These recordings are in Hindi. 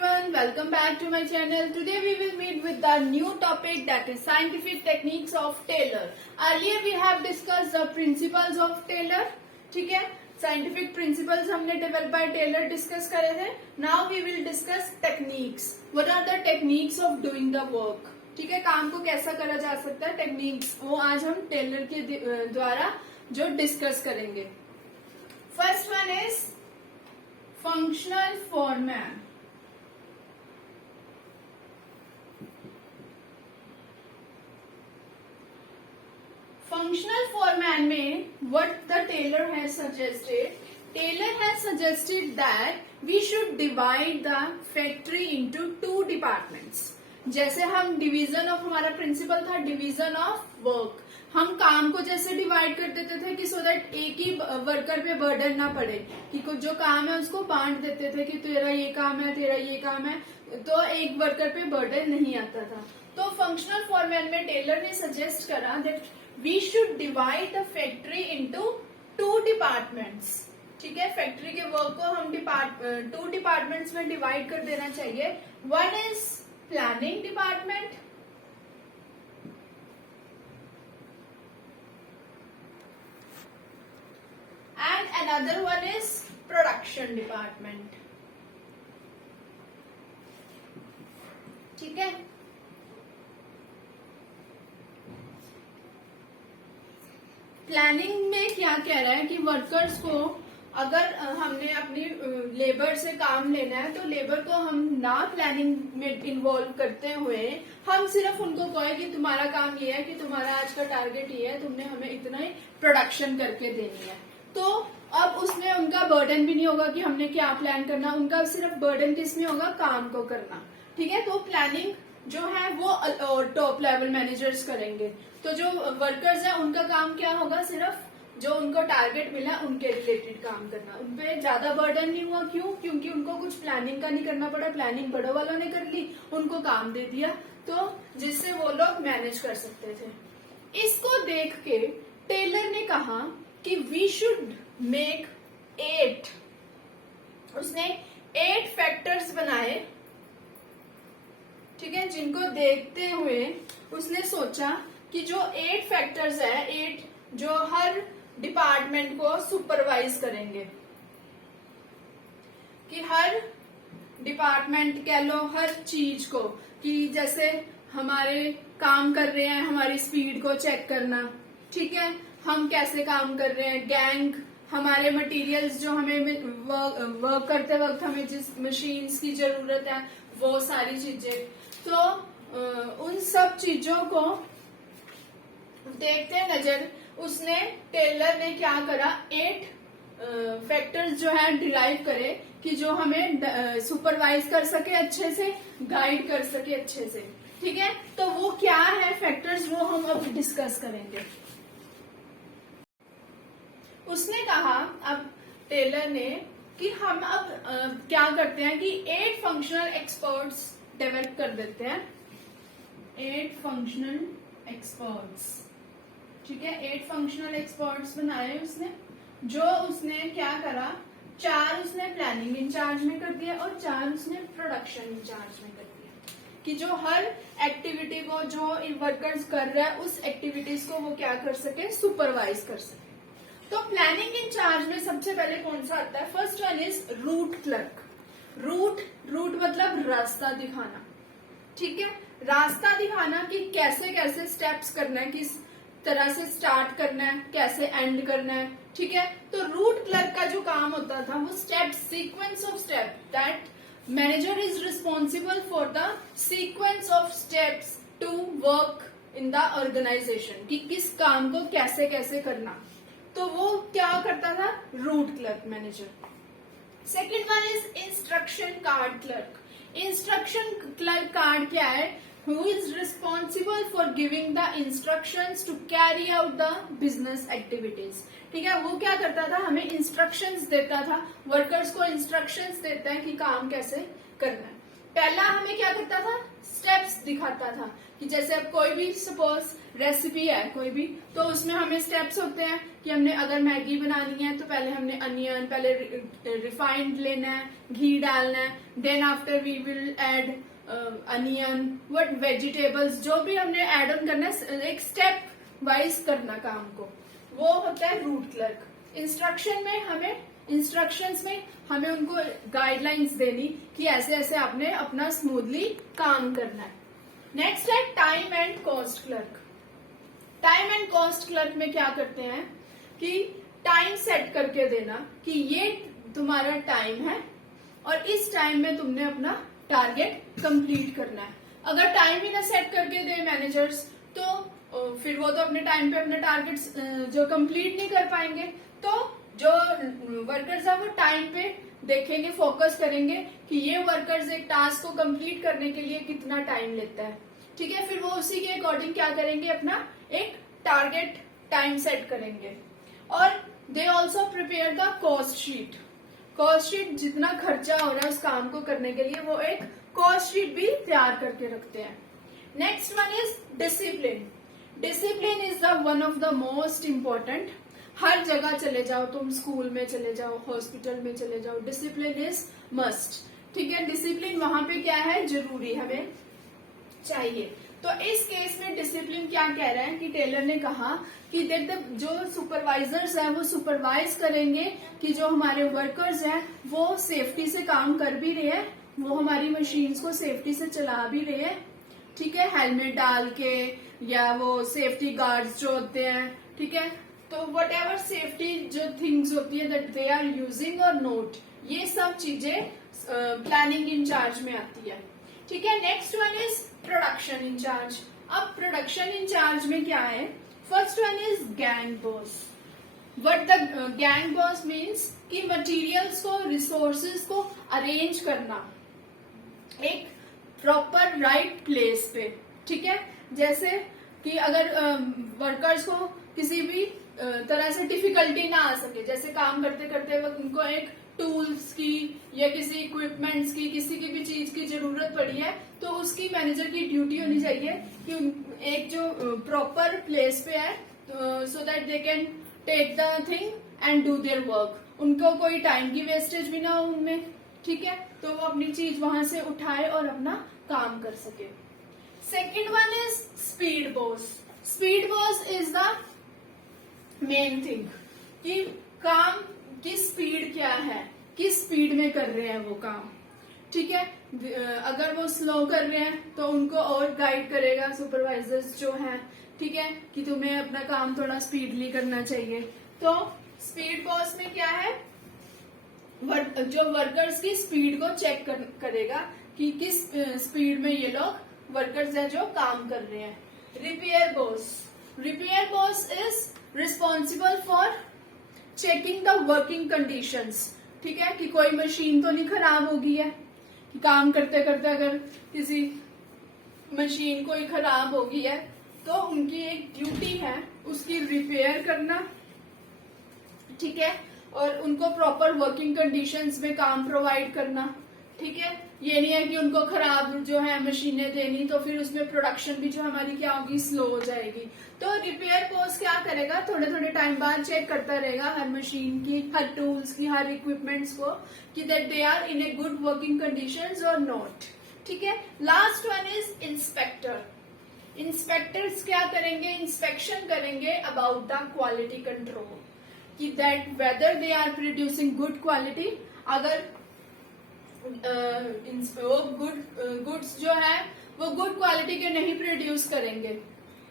everyone, welcome back to my channel. Today we will meet with the new topic, that is scientific techniques of Taylor. Earlier we have discussed the principles of Taylor. ठीक है, scientific principles हमने developed by Taylor discuss करे थे. Now we will discuss techniques. What are the techniques of doing the work? ठीक है, काम को कैसा करा जा सकता है, टेक्निक्स, वो आज हम टेलर के द्वारा जो डिस्कस करेंगे. First one is functional foreman. Functional foreman में what the Taylor has suggested, Taylor has suggested that we should divide the factory into two departments. जैसे हम डिवीजन ऑफ, हमारा प्रिंसिपल था डिवीजन ऑफ वर्क, हम काम को जैसे डिवाइड कर देते थे कि सो दैट एक ही वर्कर पे बर्डन ना पड़े, कि कुछ जो काम है उसको बांट देते थे कि तेरा ये काम है, तेरा ये काम है, तो एक वर्कर पे बर्डन नहीं आता था. तो फंक्शनल फोरमैन में टेलर ने सजेस्ट करा that we should divide the factory into two departments. ठीक है, फैक्ट्री के वर्क को हम टू डिपार्टमेंट्स में डिवाइड कर देना चाहिए. One is planning department and another one is production department. ठीक है, प्लानिंग में क्या कह रहा है कि वर्कर्स को अगर हमने अपनी लेबर से काम लेना है तो लेबर को हम ना प्लानिंग में इन्वॉल्व करते हुए हम सिर्फ उनको कहे कि तुम्हारा काम ये है कि तुम्हारा आज का टारगेट ये है, तुमने हमें इतना ही प्रोडक्शन करके देनी है. तो अब उसमें उनका बर्डन भी नहीं होगा कि हमने क्या प्लान करना, उनका सिर्फ बर्डन किसमें होगा, काम को करना. ठीक है, तो प्लानिंग जो है वो टॉप लेवल मैनेजर्स करेंगे. तो जो वर्कर्स हैं उनका काम क्या होगा, सिर्फ जो उनको टारगेट मिला उनके रिलेटेड काम करना. उनपे ज्यादा बर्डन नहीं हुआ. क्यों? क्योंकि उनको कुछ प्लानिंग का नहीं करना पड़ा, प्लानिंग बड़ों वालों ने कर ली, उनको काम दे दिया, तो जिससे वो लोग मैनेज कर सकते थे. इसको देख के टेलर ने कहा कि वी शुड मेक 8, उसने 8 फैक्टर्स बनाए. ठीक है, जिनको देखते हुए उसने सोचा कि जो 8 फैक्टर्स है, 8 जो हर डिपार्टमेंट को सुपरवाइज करेंगे, कि हर डिपार्टमेंट कह लो हर चीज को, कि जैसे हमारे काम कर रहे हैं, हमारी स्पीड को चेक करना. ठीक है, हम कैसे काम कर रहे हैं, गैंग, हमारे मटेरियल्स जो हमें वर्क करते वक्त हमें जिस मशीन्स की जरूरत है वो सारी चीजें. तो उन सब चीजों को देखते नजर उसने, टेलर ने क्या करा, 8 फैक्टर्स जो है डिराइव करे कि जो हमें सुपरवाइज कर सके अच्छे से, गाइड कर सके अच्छे से. ठीक है, तो वो क्या है फैक्टर्स, वो हम अब डिस्कस करेंगे. उसने कहा, अब टेलर ने, कि हम अब क्या करते हैं कि 8 फंक्शनल एक्सपर्ट्स डेवलप कर देते हैं. 8 फंक्शनल एक्सपर्ट्स. ठीक है, 8 फंक्शनल एक्सपर्ट्स बनाए उसने. जो उसने क्या करा, 4 उसने प्लानिंग इंचार्ज में कर दिया और 4 उसने प्रोडक्शन इंचार्ज में कर दिया, कि जो हर एक्टिविटी को जो वर्कर्स कर रहा है उस एक्टिविटीज को वो क्या कर सके, सुपरवाइज कर सके. तो प्लानिंग इंचार्ज में सबसे पहले कौन सा आता है, first one is route clerk. Route मतलब रास्ता दिखाना. ठीक है, रास्ता दिखाना कि कैसे कैसे स्टेप्स करना है, किस तरह से स्टार्ट करना है, कैसे एंड करना है. ठीक है, तो रूट क्लर्क का जो काम होता था वो step, sequence of step, that manager is responsible for the sequence of steps to work in the organisation, कि किस काम को कैसे कैसे करना. तो वो क्या करता था, root clerk manager. Second one is instruction card clerk. Instruction clerk card क्या है, who is responsible for giving the instructions to carry out the business activities. ठीक है, वो क्या करता था, हमें इंस्ट्रक्शंस देता था, वर्कर्स को इंस्ट्रक्शंस देता है कि काम कैसे करना है. पहला हमें क्या करता था, स्टेप्स दिखाता था कि जैसे अब कोई भी सपोज रेसिपी है कोई भी, तो उसमें हमें स्टेप्स होते हैं कि हमने अगर मैगी बनानी है तो पहले हमने अनियन, पहले रिफाइंड लेना है, घी डालना है, then after we will add onion, what vegetables, जो भी हमने ऐड ऑन करना है, एक स्टेप वाइज करना काम को, वो होता है रूट क्लर्क। इंस्ट्रक्शंस में हमें उनको गाइडलाइंस देनी कि ऐसे ऐसे आपने अपना स्मूथली काम करना है। नेक्स्ट है time and cost clerk. Time and cost clerk में क्या करते हैं कि टाइम सेट करके देना कि ये तुम्हारा टाइम है और इस टाइम में तुमने अपना टारगेट कंप्लीट करना है। अगर टाइम ही ना सेट करके दे मैनेजर्स तो फिर वो तो अपने टाइम पे अपने टारगेट्स जो कंप्लीट नहीं कर पाएंगे। तो जो वर्कर्स है वो टाइम पे देखेंगे, फोकस करेंगे कि ये वर्कर्स एक टास्क को कंप्लीट करने के लिए कितना टाइम लेता है, ठीक है। फिर वो उसी के अकॉर्डिंग क्या करेंगे, अपना एक टारगेट टाइम सेट करेंगे। और they also prepare the cost sheet. Cost sheet जितना खर्चा हो रहा है उस काम को करने के लिए वो एक कॉस्ट शीट भी तैयार करके रखते हैं। Next one is discipline. Discipline is the one of the most important. हर जगह चले जाओ, तुम स्कूल में चले जाओ, हॉस्पिटल में चले जाओ, डिसिप्लिन इज मस्ट, ठीक है। डिसिप्लिन वहां पे क्या है, जरूरी हमें चाहिए। तो इस केस में डिसिप्लिन क्या कह रहे हैं कि टेलर ने कहा कि देख जो सुपरवाइजर्स हैं वो सुपरवाइज करेंगे कि जो हमारे वर्कर्स हैं वो सेफ्टी से काम कर भी रहे हैं, वो हमारी मशीन्स को सेफ्टी से चला भी रहे हैं, ठीक है, हेलमेट डाल के या वो सेफ्टी गार्ड्स जो होते हैं, ठीक है। तो वट एवर सेफ्टी जो थिंग्स होती है दैट दे आर यूजिंग और नोट, ये सब चीजें प्लानिंग इंचार्ज में आती है, ठीक है। Next one is production incharge. अब प्रोडक्शन इंचार्ज में क्या है, first one is gang boss. What the gang boss means कि मटेरियल्स को, रिसोर्सेज को अरेंज करना एक प्रॉपर राइट प्लेस पे, ठीक है। जैसे कि अगर वर्कर्स को किसी भी तरह से डिफिकल्टी ना आ सके, जैसे काम करते करते वक्त उनको एक टूल्स की या किसी इक्विपमेंट्स की, किसी की भी चीज की जरूरत पड़ी है, तो उसकी मैनेजर की ड्यूटी होनी चाहिए कि एक जो प्रॉपर प्लेस पे है so that they can take the thing and do their work, उनको कोई टाइम की वेस्टेज भी ना हो उनमें, ठीक है। तो वो अपनी चीज वहां से उठाए और अपना काम कर सके। Second one is speed boss. Speed boss is the main thing कि काम की स्पीड क्या है, किस स्पीड में कर रहे हैं वो काम, ठीक है। अगर वो स्लो कर रहे हैं तो उनको और गाइड करेगा सुपरवाइजर्स जो हैं, ठीक है, कि तुम्हें अपना काम थोड़ा स्पीडली करना चाहिए। तो स्पीड बॉस में क्या है, जो वर्कर्स की स्पीड को चेक करेगा कि किस स्पीड में ये लोग वर्कर्स हैं जो काम कर रहे हैं। Repair boss. Repair boss is responsible for checking the working conditions, ठीक है, कि कोई मशीन तो नहीं खराब हो गई है, कि काम करते करते अगर किसी मशीन कोई खराब हो गई है तो उनकी एक ड्यूटी है उसकी रिपेयर करना, ठीक है, और उनको प्रॉपर वर्किंग कंडीशंस में काम प्रोवाइड करना, ठीक है। ये नहीं है कि उनको खराब जो है मशीनें देनी तो फिर उसमें प्रोडक्शन भी जो हमारी क्या होगी, स्लो हो जाएगी। तो रिपेयर पोस्ट क्या करेगा, थोड़े थोड़े टाइम बाद चेक करता रहेगा हर मशीन की, हर टूल्स की, हर इक्विपमेंट्स को कि that they are in a good working conditions और नॉट, ठीक है। Last one is inspector. Inspectors क्या करेंगे, इंस्पेक्शन करेंगे अबाउट द क्वालिटी कंट्रोल, कि that whether they are producing good quality, अगर गुड्स जो है वो गुड क्वालिटी के नहीं प्रोड्यूस करेंगे,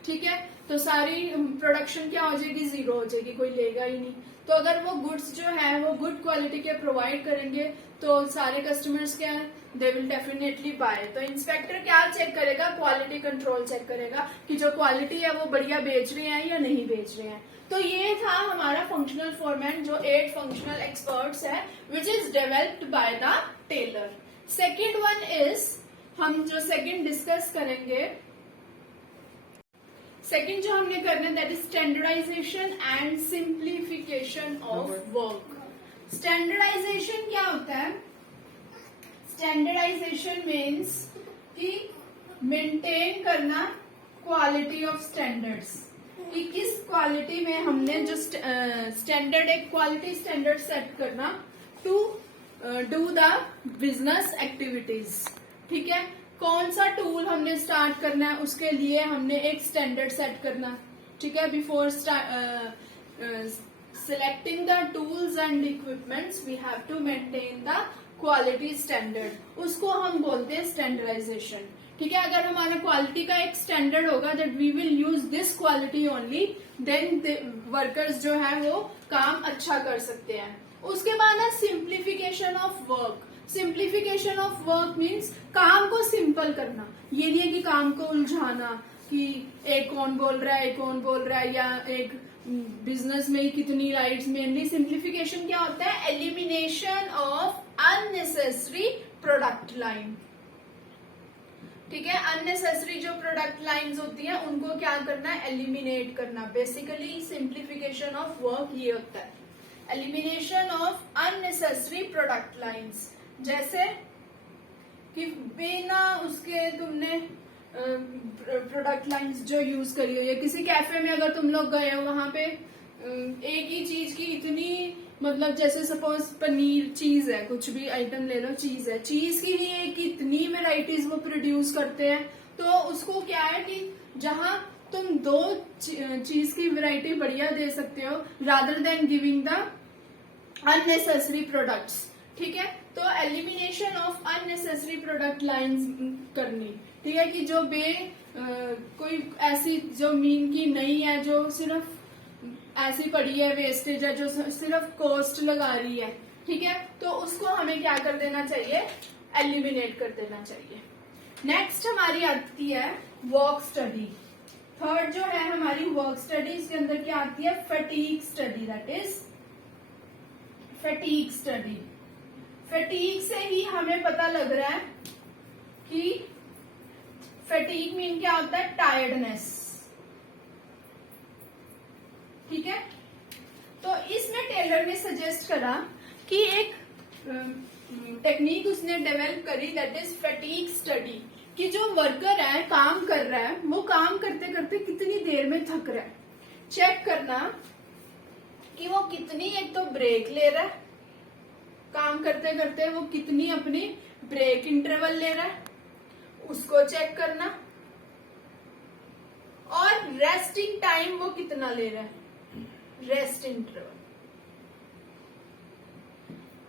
ठीक है, तो सारी प्रोडक्शन क्या हो जाएगी, जीरो हो जाएगी, कोई लेगा ही नहीं। तो अगर वो गुड्स जो है वो गुड क्वालिटी के प्रोवाइड करेंगे तो सारे कस्टमर्स क्या दे विल डेफिनेटली बाय। तो इंस्पेक्टर क्या चेक करेगा, क्वालिटी कंट्रोल चेक करेगा कि जो क्वालिटी है वो बढ़िया बेच रहे हैं या नहीं बेच रहे हैं। तो ये था हमारा फंक्शनल फॉर्मेट जो 8 फंक्शनल एक्सपर्ट्स है which is developed by the Taylor. Second one is, हम जो सेकेंड डिस्कस करेंगे, सेकेंड जो हमने करना है that is standardisation and simplification of work. Standardisation क्या होता है, स्टैंडर्डाइजेशन मीन्स कि मेंटेन करना क्वालिटी ऑफ स्टैंडर्ड्स, कि किस क्वालिटी में हमने जो स्टैंडर्ड, एक क्वालिटी स्टैंडर्ड सेट करना to do the business activities. ठीक है, कौन सा टूल हमने स्टार्ट करना है उसके लिए हमने एक स्टैंडर्ड सेट करना। ठीक है, before selecting the tools and equipments we have to maintain the quality standard, उसको हम बोलते हैं स्टैंडर्डाइजेशन। ठीक है, अगर हमारा क्वालिटी का एक स्टैंडर्ड होगा that we will use this quality only, then workers जो है वो काम अच्छा कर सकते हैं। उसके बाद है simplification of work. Simplification of work means काम को सिंपल करना। ये नहीं है कि काम को उलझाना कि एक कौन बोल रहा है, एक कौन बोल रहा है, या एक बिजनेस में ही कितनी राइट्स। मेनली सिंप्लीफिकेशन क्या होता है? Elimination of unnecessary product line. ठीक है, अननेसेसरी जो प्रोडक्ट लाइंस होती हैं उनको क्या करना है? एलिमिनेट करना। बेसिकली सिंप्लीफिकेशन ऑफ वर्क ये होता है, elimination of unnecessary product lines. जैसे कि बिना उसके तुमने प्रोडक्ट लाइंस जो यूज करी हो, या किसी कैफे में अगर तुम लोग गए हो, वहां पे एक ही चीज की इतनी, मतलब जैसे सपोज पनीर, चीज है, कुछ भी आइटम ले लो, चीज है, चीज की ही एक इतनी वेराइटीज वो प्रोड्यूस करते हैं। तो उसको क्या है कि जहां तुम दो चीज की वैरायटी बढ़िया दे सकते हो rather than giving the unnecessary products. ठीक है, तो elimination of unnecessary product lines करनी। ठीक है, कि जो कोई ऐसी जो मीन की नहीं है, जो सिर्फ ऐसी पड़ी है, वेस्टेज है, जो सिर्फ कॉस्ट लगा रही है। ठीक है, तो उसको हमें क्या कर देना चाहिए? एलिमिनेट कर देना चाहिए। नेक्स्ट हमारी आती है वर्क स्टडी। थर्ड जो है हमारी वर्क स्टडी, इसके अंदर क्या आती है? Fatigue study. That is fatigue study. Fatigue से ही हमें पता लग रहा है कि फटीग मीन क्या होता है? टायर्डनेस। ठीक है, तो इसमें टेलर ने सजेस्ट करा कि एक टेक्निक उसने डेवलप करी, दैट इज फटीग स्टडी। कि जो वर्कर है, काम कर रहा है, वो काम करते करते कितनी देर में थक रहा है, चेक करना कि वो कितनी, एक तो ब्रेक ले रहा है, काम करते करते वो कितनी अपनी ब्रेक इंटरवल ले रहा है, उसको चेक करना, और रेस्टिंग टाइम वो कितना ले रहा है, रेस्ट इंटरवल।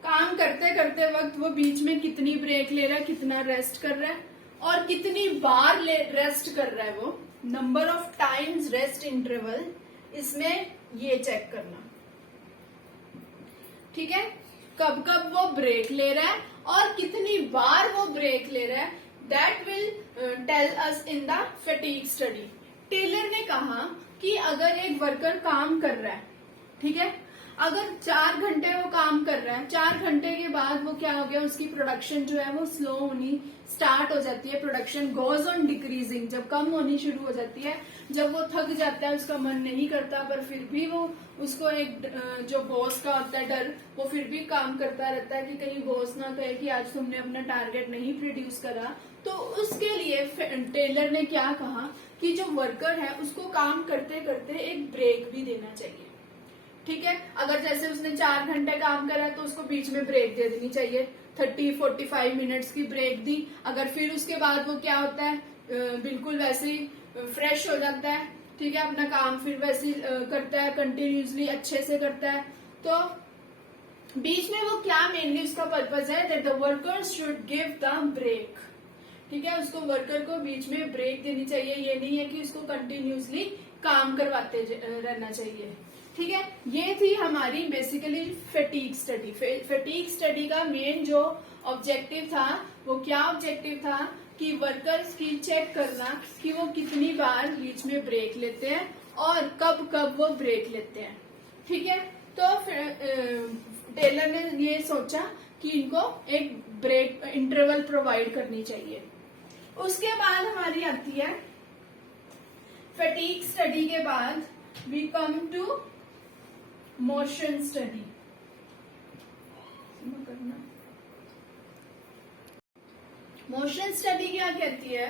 काम करते करते वक्त वो बीच में कितनी ब्रेक ले रहा है, कितना रेस्ट कर रहा है, और कितनी बार रेस्ट कर रहा है वो, number of times rest interval, इसमें ये चेक करना। ठीक है, कब कब वो ब्रेक ले रहा है और कितनी बार वो ब्रेक ले रहा है, that will tell us in the fatigue study. Taylor ने कहा कि अगर एक वर्कर काम कर रहा है, ठीक है, अगर 4 घंटे वो काम कर रहा है, 4 घंटे के बाद वो क्या हो गया, उसकी प्रोडक्शन जो है वो स्लो होनी स्टार्ट हो जाती है। प्रोडक्शन गोज ऑन डिक्रीजिंग, जब कम होनी शुरू हो जाती है, जब वो थक जाता है, उसका मन नहीं करता, पर फिर भी वो, उसको एक जो बॉस का होता है डर, वो फिर भी काम करता रहता है कि कहीं बॉस ना कहे कि आज तुमने अपना टारगेट नहीं प्रोड्यूस करा। तो उसके लिए टेलर ने क्या कहा कि जो वर्कर है उसको काम करते करते एक ब्रेक भी देना चाहिए। ठीक है, अगर जैसे उसने 4 घंटे काम करा तो उसको बीच में ब्रेक दे देनी चाहिए, 30-45 मिनट्स की ब्रेक दी। अगर फिर उसके बाद वो क्या होता है, बिल्कुल वैसे ही फ्रेश हो जाता है। ठीक है, अपना काम फिर वैसे ही करता है, कंटिन्यूसली अच्छे से करता है। तो बीच में वो क्या मेनली उसका पर्पज है, that the workers should give the break. ठीक है, उसको वर्कर को बीच में ब्रेक देनी चाहिए, ये नहीं है कि उसको कंटिन्यूसली काम करवाते रहना चाहिए। ठीक है, ये थी हमारी basically fatigue study. Fatigue study का मेन जो ऑब्जेक्टिव था, वो क्या ऑब्जेक्टिव था कि वर्कर्स की चेक करना कि वो कितनी बार बीच में ब्रेक लेते हैं और कब कब वो ब्रेक लेते हैं। ठीक है, तो टेलर ने ये सोचा कि इनको एक ब्रेक इंटरवल प्रोवाइड करनी चाहिए। उसके बाद हमारी आती है फटीग स्टडी के बाद we come to motion study. Motion study क्या कहती है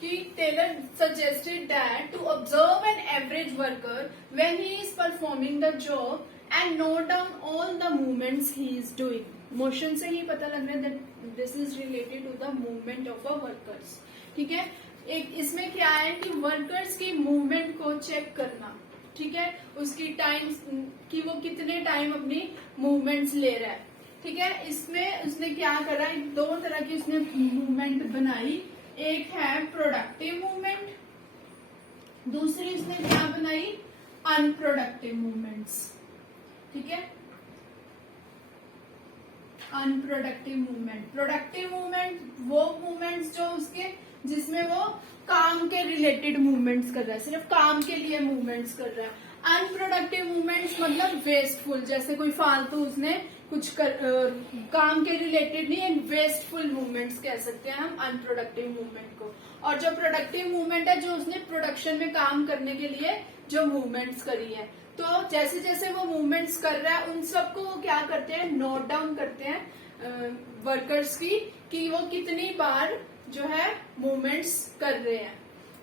कि Taylor suggested that to observe an average worker when he is performing the job and note down all the movements he is doing. Motion से ही पता लग रहा है that this is related to the movement of a workers. ठीक है, एक इसमें क्या है कि वर्कर्स की मूवमेंट को चेक करना, ठीक है, उसकी टाइम कि वो कितने टाइम अपनी मूवमेंट्स ले रहा है। ठीक है, इसमें उसने क्या करा, दो तरह की उसने मूवमेंट बनाई, एक है प्रोडक्टिव मूवमेंट, दूसरी उसने क्या बनाई, अनप्रोडक्टिव मूवमेंट्स। ठीक है, अनप्रोडक्टिव मूवमेंट। प्रोडक्टिव मूवमेंट वो मूवमेंट्स जो उसके जिसमें वो काम के रिलेटेड मूवमेंट्स कर रहा है, सिर्फ काम के लिए मूवमेंट्स कर रहा है। अनप्रोडक्टिव मूवमेंट्स मतलब वेस्टफुल, जैसे कोई फालतू उसने कुछ काम के रिलेटेड नहीं, एक वेस्टफुल मूवमेंट्स कह सकते हैं हम अनप्रोडक्टिव मूवमेंट को। और जो प्रोडक्टिव मूवमेंट है जो उसने प्रोडक्शन में काम करने के लिए जो मूवमेंट्स करी है, तो जैसे जैसे वो मूवमेंट्स कर रहा है उन सबको वो क्या करते हैं, नोट डाउन करते हैं वर्कर्स की कि वो कितनी बार जो है मूवमेंट्स कर रहे हैं।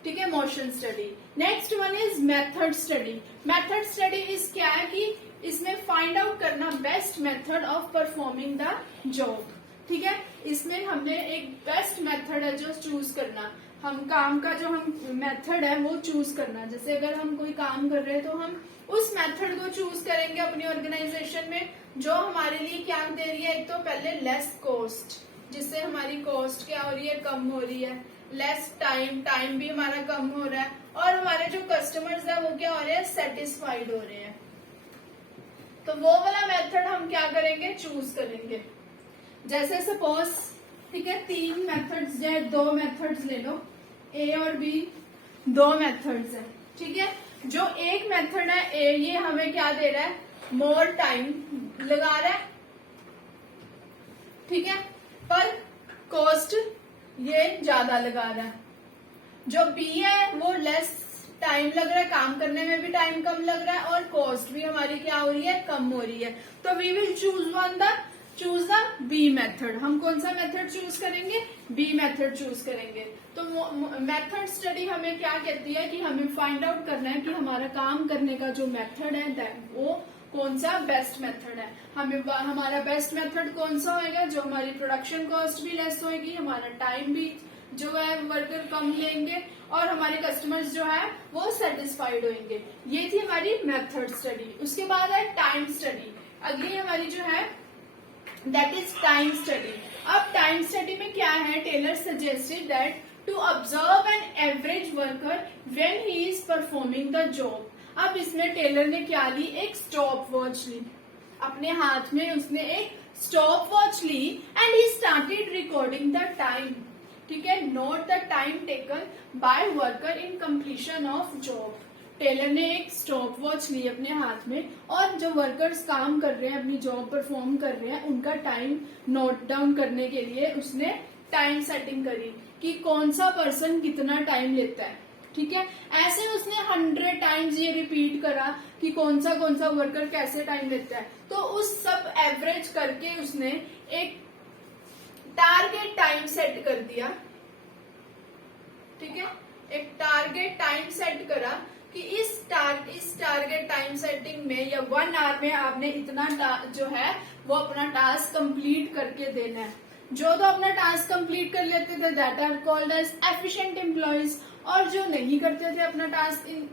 ठीक है, motion study. Next one is method study. Method study is क्या है कि इसमें फाइंड आउट करना best method of performing the job. ठीक है, इसमें हमने एक बेस्ट मेथड है जो चूज करना, हम काम का जो हम मेथड है वो चूज करना। जैसे अगर हम कोई काम कर रहे हैं तो हम उस मेथड को चूज करेंगे अपनी ऑर्गेनाइजेशन में जो हमारे लिए क्या दे रही है, एक तो पहले लेस कॉस्ट, जिससे हमारी कॉस्ट क्या हो रही है, कम हो रही है, लेस टाइम, टाइम भी हमारा कम हो रहा है, और हमारे जो कस्टमर्स है वो क्या हो रहे हैं, सेटिस्फाइड हो रहे हैं। तो वो वाला मेथड हम क्या करेंगे, चूज करेंगे। जैसे सपोज, ठीक है, तीन मेथड्स है, दो मेथड्स ले लो, ए और बी, दो मेथड्स है। ठीक है, जो एक मेथड है ए, ये हमें क्या दे रहा है, मोर टाइम लगा रहा है। ठीक है, पर कॉस्ट ये ज्यादा लगा रहा है। जो बी है वो लेस टाइम लग रहा है, काम करने में भी टाइम कम लग रहा है और कॉस्ट भी हमारी क्या हो रही है, कम हो रही है। तो we will choose the B method. हम कौन सा मेथड चूज करेंगे, बी मेथड चूज करेंगे। तो मेथड स्टडी हमें क्या कहती है कि हमें फाइंड आउट करना है कि हमारा काम करने का जो मेथड है वो कौन सा बेस्ट मेथड है। हमारा बेस्ट मेथड कौन सा होएगा, जो हमारी प्रोडक्शन कॉस्ट भी लेस होएगी, हमारा टाइम भी जो है वर्कर कम लेंगे और हमारे कस्टमर्स जो है वो सेटिस्फाइड होंगे। ये थी हमारी मेथड स्टडी। उसके बाद है टाइम स्टडी। अगली हमारी जो है दैट इज टाइम स्टडी। अब टाइम स्टडी में क्या है, Taylor suggested that to observe an average worker when he is performing the job. अब इसमें टेलर ने क्या ली, एक स्टॉप वॉच ली, अपने हाथ में उसने एक स्टॉप वॉच ली and he started recording the time. ठीक है, note the time taken by worker in completion of job. Taylor ने एक स्टॉप वॉच ली अपने हाथ में और जो वर्कर्स काम कर रहे हैं, अपनी जॉब परफॉर्म कर रहे हैं, उनका टाइम नोट डाउन करने के लिए उसने टाइम सेटिंग करी कि कौन सा पर्सन कितना टाइम लेता है। ठीक है, ऐसे उसने 100 टाइम्स ये रिपीट करा कि कौन सा वर्कर कैसे टाइम लेता है। तो उस सब एवरेज करके उसने एक टारगेट टाइम सेट कर दिया। ठीक है, एक टारगेट टाइम सेट करा कि इस टारगेट टाइम सेटिंग में या 1 आवर में आपने इतना जो है वो अपना टास्क कंप्लीट करके देना है। जो तो अपना टास्क कंप्लीट कर लेते थे that are called as efficient employees, और जो नहीं करते थे अपना टास्क इन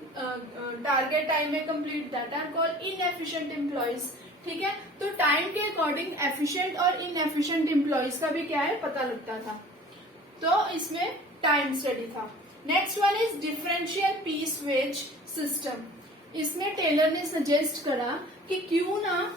टारगेट टाइम में complete that are called inefficient employees. ठीक है, तो टाइम के अकॉर्डिंग एफिशिएंट और इनएफिशिएंट एम्प्लॉइज का भी क्या है, पता लगता था। तो इसमें टाइम स्टडी था। Next one is differential piece wage system. इसमें टेलर ने सजेस्ट करा कि क्यों ना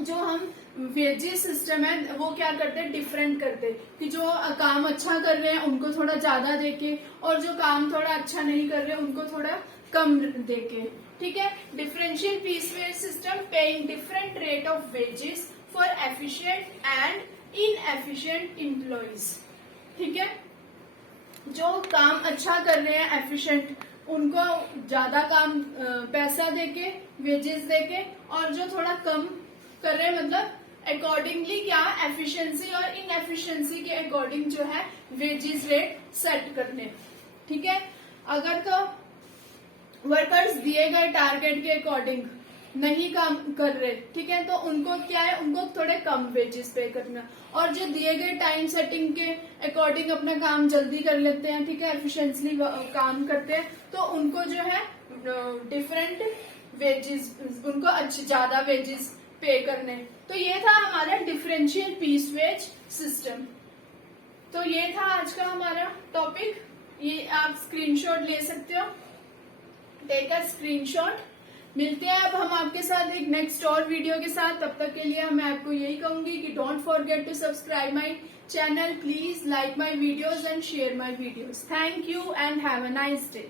जो हम वेजेस सिस्टम है वो क्या करते हैं, डिफरेंट करते, कि जो काम अच्छा कर रहे हैं उनको थोड़ा ज्यादा देके और जो काम थोड़ा अच्छा नहीं कर रहे उनको थोड़ा कम देके। ठीक है, differential piece wage system paying different rate of wages for efficient and inefficient employees. ठीक है, जो काम अच्छा कर रहे हैं एफिशिएंट उनको ज्यादा काम पैसा देके, वेजेस देके, और जो थोड़ा कम कर रहे हैं मतलब अकॉर्डिंगली क्या एफिशिएंसी और इनएफिशिएंसी के अकॉर्डिंग जो है वेजेस रेट सेट करने। ठीक है, अगर तो वर्कर्स दिए गए टारगेट के अकॉर्डिंग नहीं काम कर रहे, ठीक है, तो उनको क्या है, उनको थोड़े कम वेजेस पे करना। और जो दिए गए टाइम सेटिंग के अकॉर्डिंग अपना काम जल्दी कर लेते हैं, ठीक है, एफिशिएंटली काम करते हैं, तो उनको जो है डिफरेंट वेजेस, उनको अच्छे ज्यादा वेजेस पे करने। तो ये था हमारा डिफरेंशियल पीस वेज सिस्टम। तो ये था आज का हमारा टॉपिक। ये आप स्क्रीनशॉट ले सकते हो, टेक अ स्क्रीनशॉट। मिलते हैं अब हम आपके साथ एक नेक्स्ट और वीडियो के साथ। तब तक के लिए मैं आपको यही कहूंगी कि don't forget to subscribe my channel, please like my videos and share my videos. Thank you and have a nice day.